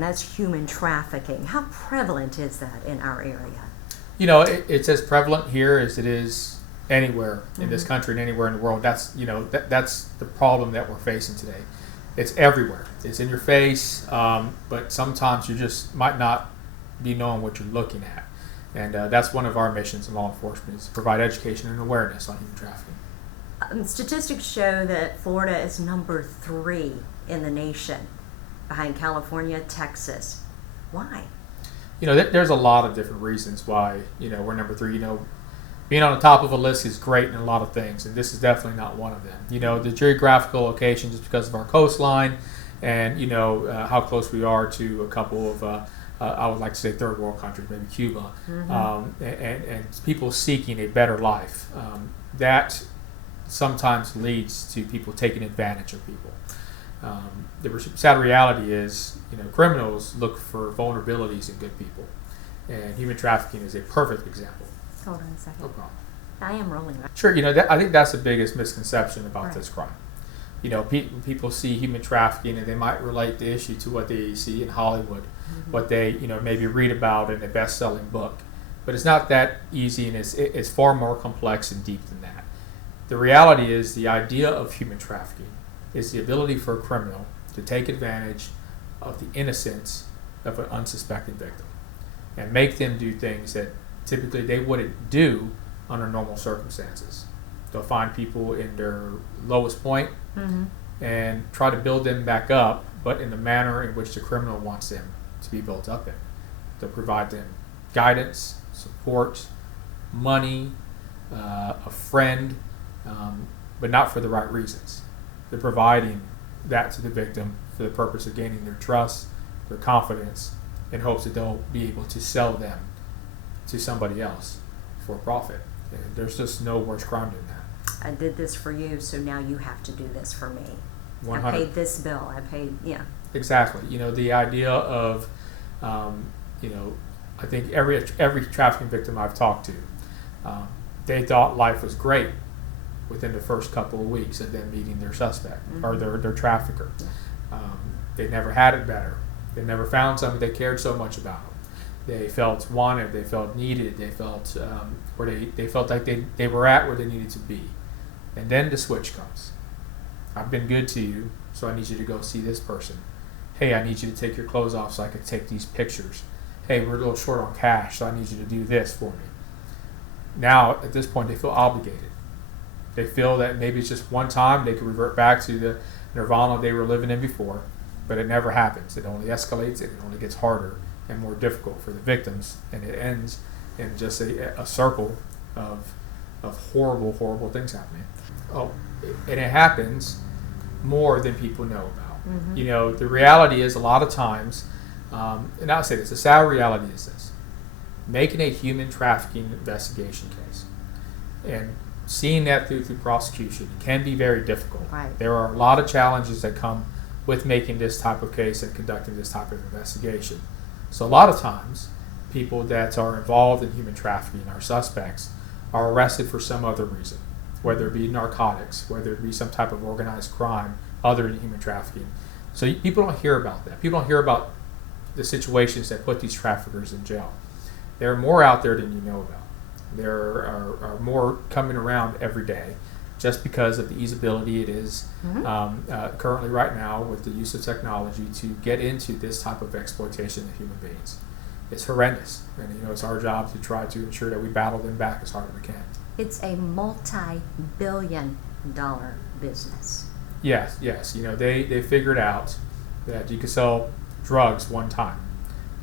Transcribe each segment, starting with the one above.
That's human trafficking. How prevalent is that in our area? It's as prevalent here as it is anywhere in this country and anywhere in the world. That's that's the problem that we're facing today. It's everywhere. It's in your face, but sometimes you just might not be knowing what you're looking at. And that's one of our missions in law enforcement, is to provide education and awareness on human trafficking. Statistics show that Florida is number 3 in the nation, behind California, Texas. Why? There's a lot of different reasons why, we're number 3. Being on the top of a list is great in a lot of things, and this is definitely not one of them. The geographical location, just because of our coastline and, how close we are to a couple of, I would like to say third world countries, maybe Cuba, and people seeking a better life. That sometimes leads to people taking advantage of people. The sad reality is, criminals look for vulnerabilities in good people, and human trafficking is a perfect example. Hold on a second. No problem. I am rolling. Sure, I think that's the biggest misconception about this crime. People see human trafficking and they might relate the issue to what they see in Hollywood, what they maybe read about in a best-selling book, but it's not that easy, and it's far more complex and deep than that. The reality is, the idea of human trafficking is the ability for a criminal to take advantage of the innocence of an unsuspecting victim and make them do things that typically they wouldn't do under normal circumstances. They'll find people in their lowest point and try to build them back up, but in the manner in which the criminal wants them to be built up in. They'll provide them guidance, support, money, a friend, but not for the right reasons. They're providing that to the victim for the purpose of gaining their trust, their confidence, in hopes that they'll be able to sell them to somebody else for profit. And there's just no worse crime than that. I did this for you, so now you have to do this for me. 100. I paid this bill. I paid, Exactly. The idea of, I think every trafficking victim I've talked to, they thought life was great within the first couple of weeks of them meeting their suspect or their trafficker. They never had it better. They never found something they cared so much about. They felt wanted. They felt needed. They felt they felt like they were at where they needed to be. And then the switch comes. I've been good to you, so I need you to go see this person. Hey, I need you to take your clothes off so I can take these pictures. Hey, we're a little short on cash, so I need you to do this for me. Now, at this point, they feel obligated. They feel that maybe it's just one time they can revert back to the nirvana they were living in before, but it never happens. It only escalates, and it only gets harder and more difficult for the victims, and it ends in just a circle of horrible, horrible things happening. And it happens more than people know about. The reality is, a lot of times, and I'll say this, the sad reality is this: making a human trafficking investigation case and seeing that through prosecution can be very difficult. Right. There are a lot of challenges that come with making this type of case and conducting this type of investigation. So a lot of times, people that are involved in human trafficking, our suspects, are arrested for some other reason, whether it be narcotics, whether it be some type of organized crime other than human trafficking. So people don't hear about that. People don't hear about the situations that put these traffickers in jail. There are more out there than you know about. There are more coming around every day, just because of the easibility it is currently right now with the use of technology to get into this type of exploitation of human beings. It's horrendous, and it's our job to try to ensure that we battle them back as hard as we can. It's a multi-billion-dollar business. Yes. They figured out that you can sell drugs one time.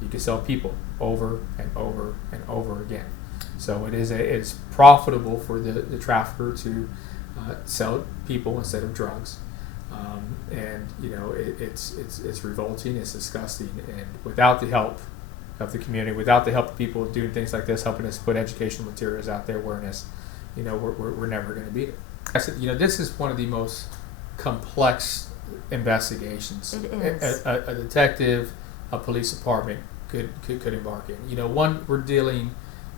You can sell people over and over and over again. So it's profitable for the trafficker to sell people instead of drugs, and it's revolting, it's disgusting, and without the help of the community, without the help of people doing things like this, helping us put educational materials out there, awareness, we're never going to beat it. I said, this is one of the most complex investigations It is. a detective, a police department could embark in. One, we're dealing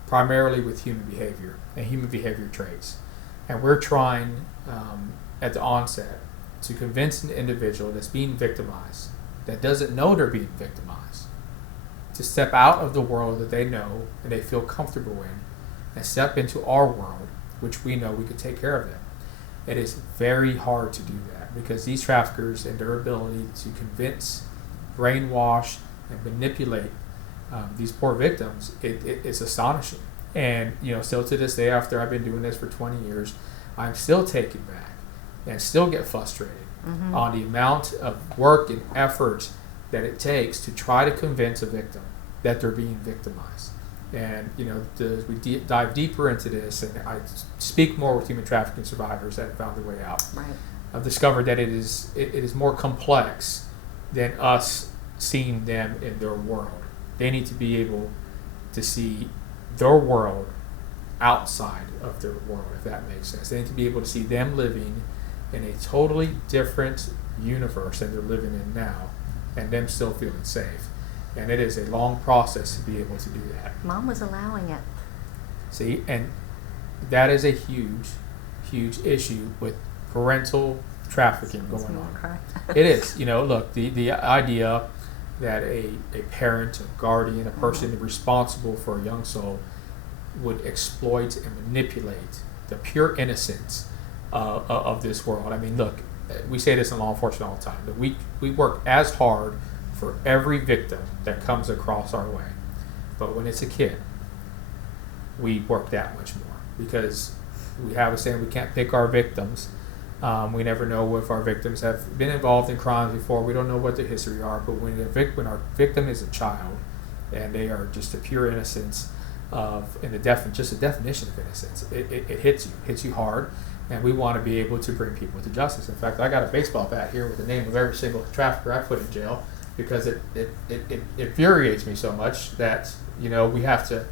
primarily with human behavior and human behavior traits. And we're trying at the onset to convince an individual that's being victimized that doesn't know they're being victimized to step out of the world that they know and they feel comfortable in and step into our world, which we know we can take care of them. It is very hard to do that because these traffickers and their ability to convince, brainwash, and manipulate these poor victims, it's astonishing. And still to this day, after I've been doing this for 20 years, I'm still taken back and still get frustrated on the amount of work and effort that it takes to try to convince a victim that they're being victimized. And as we dive deeper into this, and I speak more with human trafficking survivors that have found their way out, Right. I've discovered that it is more complex than us seeing them in their world. They need to be able to see their world outside of their world, if that makes sense. They need to be able to see them living in a totally different universe than they're living in now, and them still feeling safe. And it is a long process to be able to do that. Mom was allowing it. See, and that is a huge, huge issue with parental trafficking going on. It is. Look, the idea that a parent, a guardian, a person responsible for a young soul would exploit and manipulate the pure innocence of this world. I mean, look, we say this in law enforcement all the time, that we work as hard for every victim that comes across our way. But when it's a kid, we work that much more because we have a saying, we can't pick our victims. We never know if our victims have been involved in crimes before. We don't know what their history are. But when our victim is a child and they are just a pure innocence just a definition of innocence, it hits you hard. And we want to be able to bring people to justice. In fact, I got a baseball bat here with the name of every single trafficker I put in jail because it infuriates me so much that we have to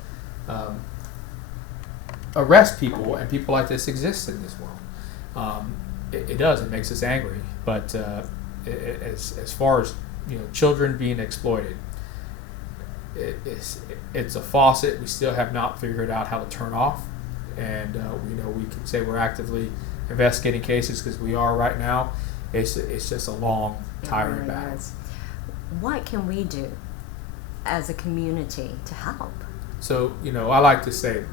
arrest people, and people like this exist in this world. It does. It makes us angry. But as far as children being exploited, it's a faucet we still have not figured out how to turn off. And we can say we're actively investigating cases because we are right now. It's just a long, tiring battle. What can we do as a community to help? So I like to say,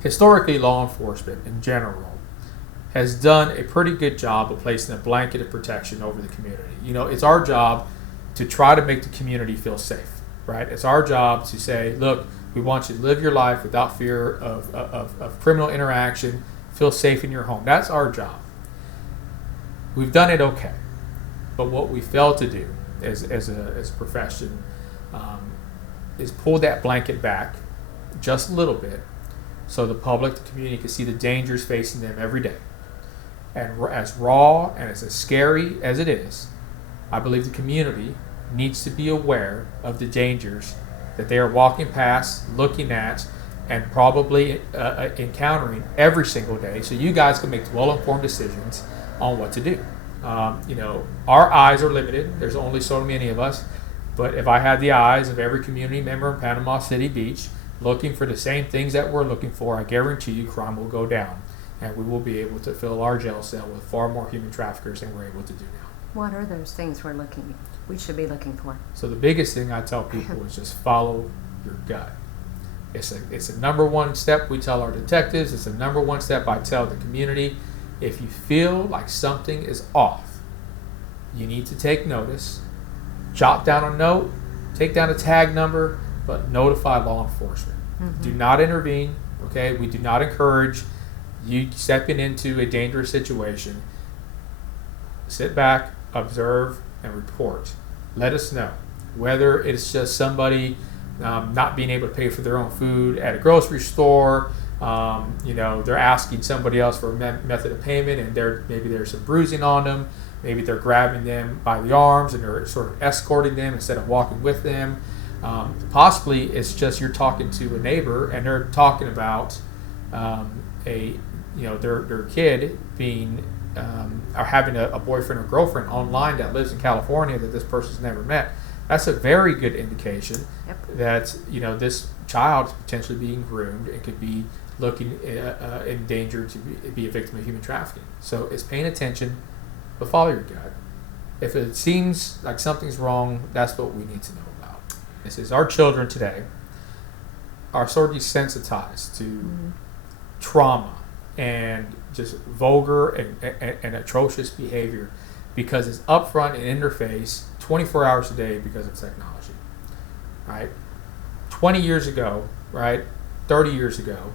historically, law enforcement in general has done a pretty good job of placing a blanket of protection over the community. It's our job to try to make the community feel safe, right? It's our job to say, look, we want you to live your life without fear of criminal interaction, feel safe in your home. That's our job. We've done it okay. But what we fail to do as a profession is pull that blanket back just a little bit so the public, the community can see the dangers facing them every day. And as raw and as scary as it is, I believe the community needs to be aware of the dangers that they are walking past, looking at, and probably encountering every single day, so you guys can make well-informed decisions on what to do. Our eyes are limited. There's only so many of us. But if I had the eyes of every community member in Panama City Beach looking for the same things that we're looking for, I guarantee you crime will go down. And we will be able to fill our jail cell with far more human traffickers than we're able to do now. What are those things we should be looking for? So the biggest thing I tell people is just follow your gut. It's a number one step we tell our detectives. It's a number one step I tell the community. If you feel like something is off, you need to take notice, jot down a note, take down a tag number, but notify law enforcement. Mm-hmm. Do not intervene, okay? We do not encourage you stepping into a dangerous situation. Sit back, observe, and report. Let us know. Whether it's just somebody not being able to pay for their own food at a grocery store, they're asking somebody else for a method of payment, and maybe there's some bruising on them. Maybe they're grabbing them by the arms and they're sort of escorting them instead of walking with them. Possibly it's just you're talking to a neighbor and they're talking about their kid being or having a boyfriend or girlfriend online that lives in California that this person's never met. That's a very good indication that this child is potentially being groomed and could be looking in danger to be a victim of human trafficking. So it's paying attention, but follow your gut. If it seems like something's wrong, that's what we need to know about. This is our children today are sort of desensitized to trauma and just vulgar and atrocious behavior because it's upfront and in their face 24 hours a day because of technology, right? 20 years ago, right, 30 years ago,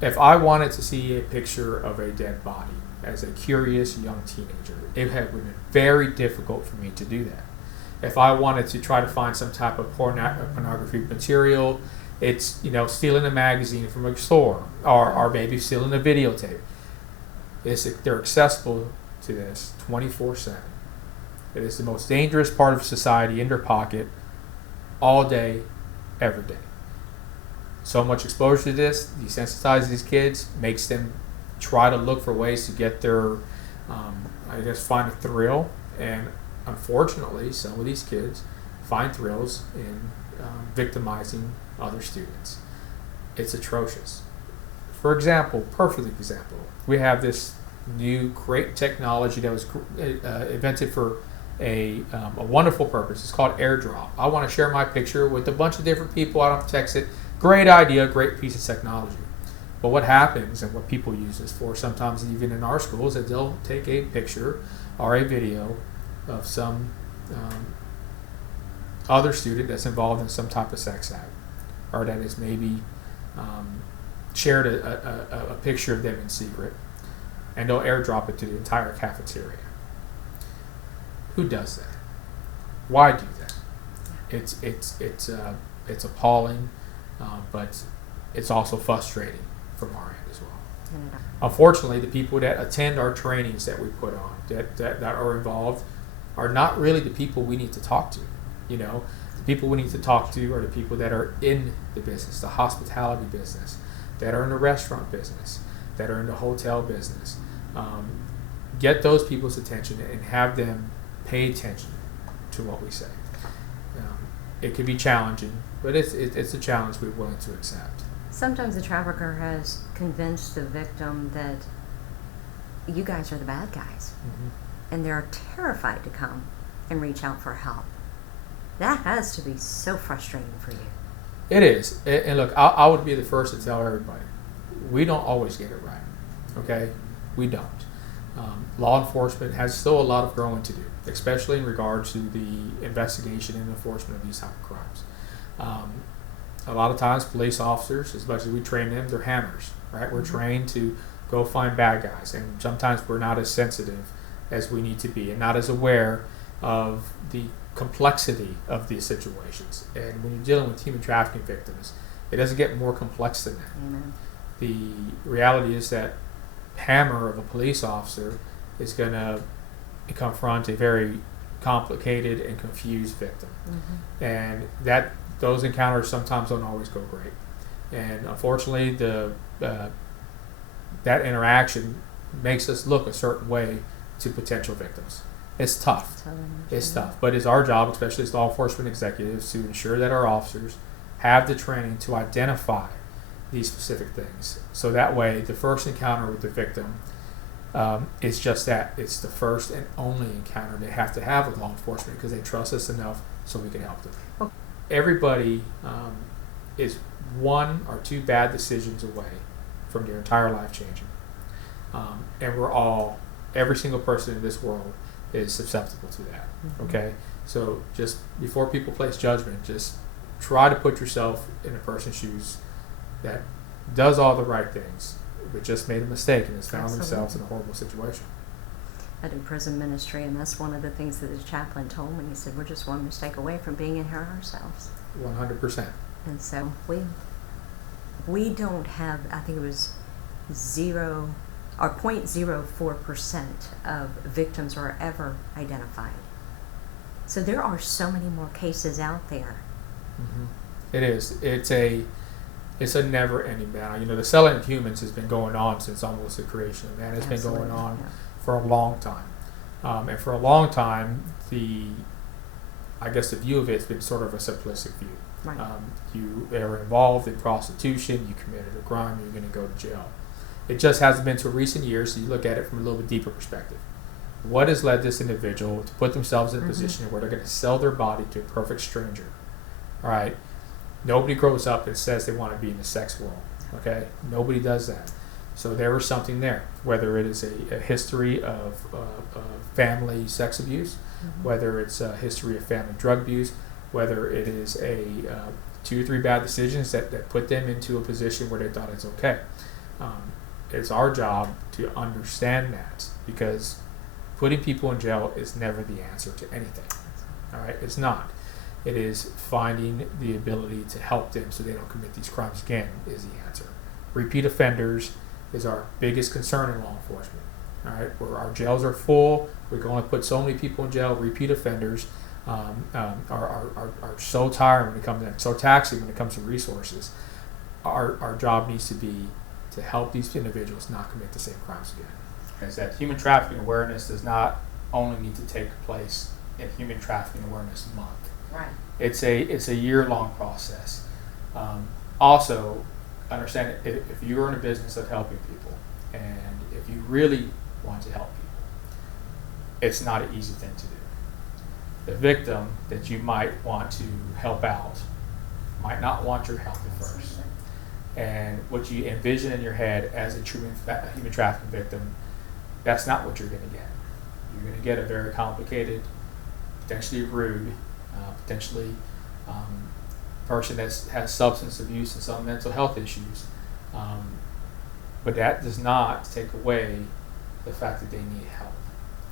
if I wanted to see a picture of a dead body as a curious young teenager, it would have been very difficult for me to do that. If I wanted to try to find some type of pornography material, it's, stealing a magazine from a store or maybe stealing a videotape. They're accessible to this 24/7. It is the most dangerous part of society in their pocket all day, every day. So much exposure to this desensitizes these kids, makes them try to look for ways to get their, find a thrill. And unfortunately, some of these kids find thrills in victimizing other students. It's atrocious. For example, perfect example, we have this new great technology that was invented for a wonderful purpose. It's called AirDrop. I want to share my picture with a bunch of different people. I don't have to text it. Great idea, great piece of technology. But what happens and what people use this for sometimes even in our schools is that they'll take a picture or a video of some other student that's involved in some type of sex act or that is maybe shared a picture of them in secret, and they'll airdrop it to the entire cafeteria. Who does that? Why do that? It's appalling, but it's also frustrating from our end as well. Unfortunately, the people that attend our trainings that we put on, that are involved, are not really the people we need to talk to. The people we need to talk to are the people that are in the business, the hospitality business, that are in the restaurant business, that are in the hotel business. Get those people's attention and have them pay attention to what we say. It could be challenging, but it's a challenge we're willing to accept. Sometimes the trafficker has convinced the victim that you guys are the bad guys, and they're terrified to come and reach out for help. That has to be so frustrating for you. It is. And look, I would be the first to tell everybody, we don't always get it right, okay? We don't. Law enforcement has still a lot of growing to do, especially in regards to the investigation and enforcement of these type of crimes. A lot of times police officers, as much as we train them, they're hammers, right? We're trained to go find bad guys, and sometimes we're not as sensitive as we need to be and not as aware of the complexity of these situations. And when you're dealing with human trafficking victims, it doesn't get more complex than that. Amen. The reality is that hammer of a police officer is going to confront a very complicated and confused victim. And those encounters sometimes don't always go great. And unfortunately, that interaction makes us look a certain way to potential victims. It's tough. It's tough. But it's our job, especially as law enforcement executives, to ensure that our officers have the training to identify these specific things. So that way, the first encounter with the victim is just that. It's the first and only encounter they have to have with law enforcement because they trust us enough so we can help them. Okay. Everybody is one or two bad decisions away from their entire life changing. And every single person in this world is susceptible to that. Okay? So just before people place judgment, just try to put yourself in a person's shoes that does all the right things, but just made a mistake and has found themselves in a horrible situation. I do prison ministry, and that's one of the things that the chaplain told me. He said, we're just one mistake away from being in here ourselves. 100%. And so we don't have, I think it was 0.04% of victims are ever identified. So there are so many more cases out there. It is. It's a never-ending battle. The selling of humans has been going on since almost the creation of man. It's been going on for a long time. And for a long time, the view of it has been sort of a simplistic view. Right. You are involved in prostitution, you committed a crime, you're going to go to jail. It just hasn't been to recent years, so you look at it from a little bit deeper perspective. what has led this individual to put themselves in a position where they're going to sell their body to a perfect stranger. All right. Nobody grows up and says they want to be in the sex world. Okay. Nobody does that. So there was something there, whether it is a history of family sex abuse, whether it's a history of family drug abuse, whether it is a 2 or 3 bad decisions that put them into a position where they thought it's okay. It's our job to understand that, because putting people in jail is never the answer to anything. All right, it's not. It is finding the ability to help them so they don't commit these crimes again is the answer. Repeat offenders is our biggest concern in law enforcement. All right, where our jails are full, we're going to put so many people in jail. Repeat offenders are so tiring when it comes to, so taxing when it comes to resources. Our job needs to be to help these individuals not commit the same crimes again. Is that human trafficking awareness does not only need to take place in Human Trafficking Awareness Month. Right. It's a year-long process. Also, understand if you're in a business of helping people, and if you really want to help people, it's not an easy thing to do. The victim that you might want to help out might not want your help at first. And what you envision in your head as a true human trafficking victim, that's not what you're going to get. You're going to get a very complicated, potentially rude, potentially person that has substance abuse and some mental health issues. But that does not take away the fact that they need help.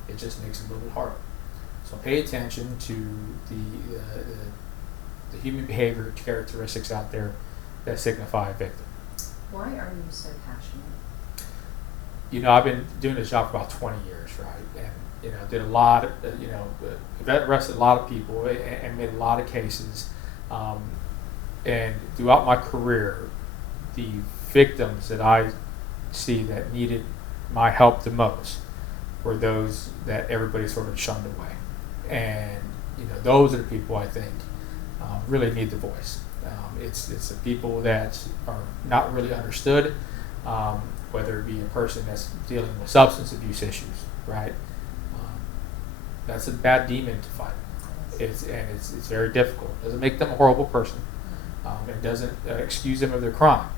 It just makes it a little bit harder. So pay attention to the human behavior characteristics out there that signify a victim. Why are you so passionate? You know, I've been doing this job for about 20 years, right? And, did a lot of, arrested a lot of people and made a lot of cases. And throughout my career, the victims that I see that needed my help the most were those that everybody sort of shunned away. And, those are the people I think really need the voice. It's the people that are not really understood, whether it be a person that's dealing with substance abuse issues, right? That's a bad demon to fight. It's very difficult. It doesn't make them a horrible person. It doesn't excuse them of their crime,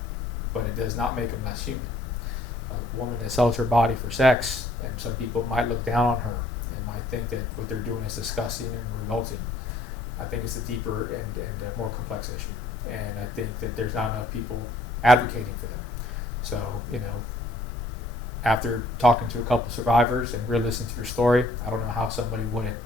but it does not make them less human. A woman that sells her body for sex, and some people might look down on her and might think that what they're doing is disgusting and revolting. I think it's a deeper and more complex issue. And I think that there's not enough people advocating for them. So, after talking to a couple survivors and really listening to your story, I don't know how somebody wouldn't